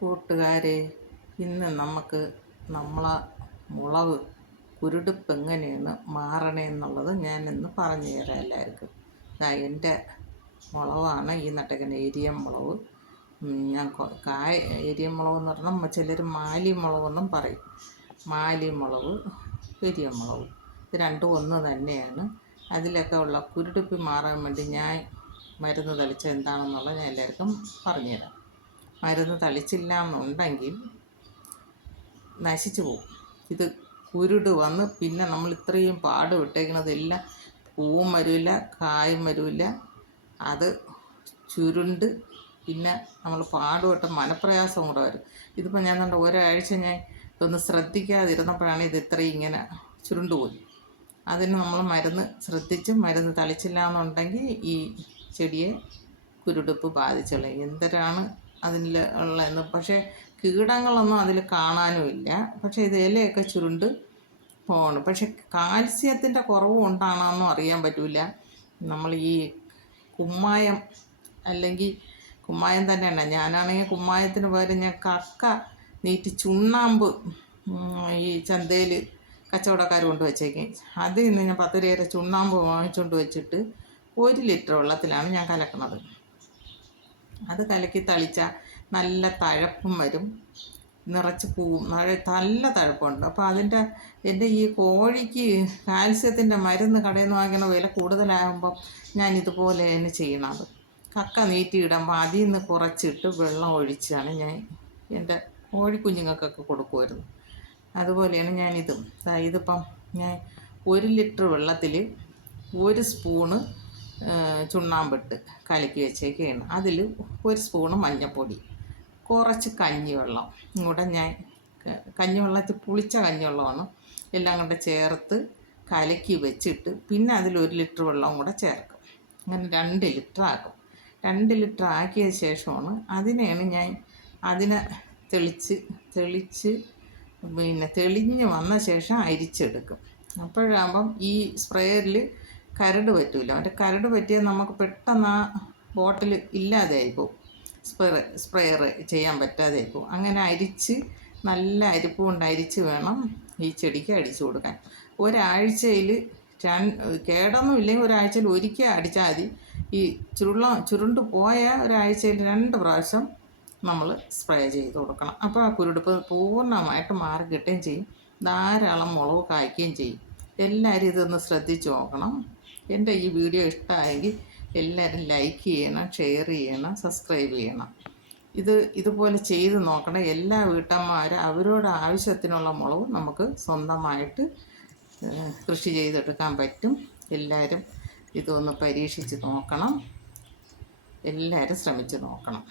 കൂട്ടുകാരെ, ഇന്ന് നമുക്ക് നമ്മളെ മുളക് കുരുടിപ്പ് എങ്ങനെയാണ് മാറണേന്നുള്ളത് ഞാനിന്ന് പറഞ്ഞു തരാം എല്ലാവർക്കും. എൻ്റെ മുളകാണ് ഈ നട്ടേക്കുന്ന എരിയം മുളക്. ഞാൻ എരിയം മുളകെന്ന് പറഞ്ഞാൽ ചിലർ മാലി മുളകെന്നും പറയും. മാലി മുളക്, എരിയം മുളക് ഇത് രണ്ടും ഒന്ന് തന്നെയാണ്. അതിലൊക്കെ ഉള്ള കുരുടിപ്പ് മാറാൻ വേണ്ടി ഞാൻ മരുന്ന് തളിച്ച എന്താണെന്നുള്ളത് ഞാൻ എല്ലാവർക്കും പറഞ്ഞുതരാം. മരുന്ന് തളിച്ചില്ല എന്നുണ്ടെങ്കിൽ നശിച്ചു പോകും. ഇത് കുരുട് വന്ന് പിന്നെ നമ്മൾ ഇത്രയും പാട് വിട്ടേക്കുന്നതെല്ലാം പൂവും വരില്ല, കായും വരില്ല. അത് ചുരുണ്ട് പിന്നെ നമ്മൾ പാടുപെട്ട് മനപ്രയാസം കൂടെ വരും. ഇതിപ്പോൾ ഞാൻ കണ്ട ഒരാഴ്ച ഞാൻ ഇതൊന്ന് ശ്രദ്ധിക്കാതിരുന്നപ്പോഴാണ് ഇത് ഇത്രയും ഇങ്ങനെ ചുരുണ്ടുപോയി. അതിന് നമ്മൾ മരുന്ന് ശ്രദ്ധിച്ച് മരുന്ന് തളിച്ചില്ല എന്നുണ്ടെങ്കിൽ ഈ ചെടിയെ കുരുടിപ്പ് ബാധിച്ചുള്ളൂ. എന്തരാണ് അതിൽ ഉള്ളതെന്ന്. പക്ഷേ കീടങ്ങളൊന്നും അതിൽ കാണാനുമില്ല. പക്ഷേ ഇത് ഇലയൊക്കെ ചുരുണ്ട് പോകണം. പക്ഷെ കാൽസ്യത്തിൻ്റെ കുറവ് കൊണ്ടാണെന്നും അറിയാൻ പറ്റില്ല. നമ്മൾ ഈ കുമ്മായം അല്ലെങ്കിൽ കുമ്മായം തന്നെയാണ്. ഞാനാണെങ്കിൽ കുമ്മായത്തിന് പകരം ഞാൻ കക്ക നീട്ടി ചുണ്ണാമ്പ് ഈ ചന്തയിൽ കച്ചവടക്കാർ കൊണ്ട് വെച്ചേക്കും. അതിൽ നിന്ന് ഞാൻ 10 രൂപ ചുണ്ണാമ്പ് വാങ്ങിച്ചുകൊണ്ട് വെച്ചിട്ട് 1 ലിറ്റർ വെള്ളത്തിലാണ് ഞാൻ കലക്കുന്നത്. അത് കലക്കി തളിച്ചാൽ നല്ല തഴപ്പും വരും, നിറച്ച് പൂവും, നല്ല തഴപ്പുണ്ട്. അപ്പോൾ എൻ്റെ ഈ കോഴിക്ക് കാൽസ്യത്തിൻ്റെ മരുന്ന് കടയിൽ നിന്ന് വാങ്ങിക്കുന്ന വില കൂടുതലാകുമ്പം ഞാൻ ഇതുപോലെ തന്നെ ചെയ്യണത്. കക്ക നീറ്റിയിടുമ്പോൾ അതിൽ നിന്ന് കുറച്ചിട്ട് വെള്ളം ഒഴിച്ചാണ് ഞാൻ എൻ്റെ കോഴിക്കുഞ്ഞുങ്ങൾക്കൊക്കെ കൊടുക്കുമായിരുന്നു. അതുപോലെയാണ് ഇതിപ്പം ഞാൻ 1 ലിറ്റർ വെള്ളത്തിൽ 1 സ്പൂണ് ചുണ്ണാമ്പിട്ട് കലക്കി വെച്ചേക്കാണ്. അതിൽ 1 സ്പൂണ് മഞ്ഞൾപ്പൊടി, കുറച്ച് കഞ്ഞിവെള്ളം കൂടെ ഞാൻ കഞ്ഞിവെള്ളത്തിൽ പുളിച്ച കഞ്ഞിവെള്ളമാണ് എല്ലാം കൂടെ ചേർത്ത് കലക്കി വെച്ചിട്ട് പിന്നെ അതിൽ 1 ലിറ്റർ വെള്ളം കൂടെ ചേർക്കും. അങ്ങനെ 2 ലിറ്റർ ആക്കും. 2 ലിറ്റർ ആക്കിയ ശേഷമാണ് അതിനെ തെളിച്ച് പിന്നെ തെളിഞ്ഞ് വന്ന ശേഷം അരിച്ചെടുക്കും. അപ്പോഴാകുമ്പം ഈ സ്പ്രേയറിൽ കരട് പറ്റില്ല. അവൻ്റെ കരട് പറ്റിയാൽ നമുക്ക് പെട്ടെന്ന് ആ ബോട്ടിൽ ഇല്ലാതെയായിപ്പോവും. സ്പ്രേയർ ചെയ്യാൻ പറ്റാതെയായിപ്പോവും. അങ്ങനെ നല്ല അരിപ്പ് കൊണ്ട് അരിച്ച് വേണം ഈ ചെടിക്ക് അടിച്ചു കൊടുക്കാൻ. ഒരാഴ്ചയിൽ കേടൊന്നും ഇല്ലെങ്കിൽ ഒരാഴ്ചയിൽ ഒരിക്കൽ അടിച്ചാൽ മതി. ഈ ചുരുണ്ട് പോയ ഒരാഴ്ചയിൽ 2 പ്രാവശ്യം നമ്മൾ സ്പ്രേ ചെയ്ത് കൊടുക്കണം. അപ്പോൾ ആ കുരുടിപ്പ് പൂർണ്ണമായിട്ട് മാറി കിട്ടുകയും ചെയ്യും. ധാരാളം മുളക് കായ്ക്കുകയും ചെയ്യും. എല്ലാവരും ഇതൊന്ന് ശ്രദ്ധിച്ച് നോക്കണം. എൻ്റെ ഈ വീഡിയോ ഇഷ്ടമായെങ്കിൽ എല്ലാവരും ലൈക്ക് ചെയ്യണം, ഷെയർ ചെയ്യണം, സബ്സ്ക്രൈബ് ചെയ്യണം. ഇതുപോലെ ചെയ്ത് നോക്കണം. എല്ലാ വീട്ടമ്മമാരും അവരോട് ആവശ്യത്തിനുള്ള മുളക് നമുക്ക് സ്വന്തമായിട്ട് കൃഷി ചെയ്തെടുക്കാൻ പറ്റും. എല്ലാവരും ഇതൊന്ന് പരീക്ഷിച്ച് നോക്കണം. എല്ലാവരും ശ്രമിച്ച് നോക്കണം.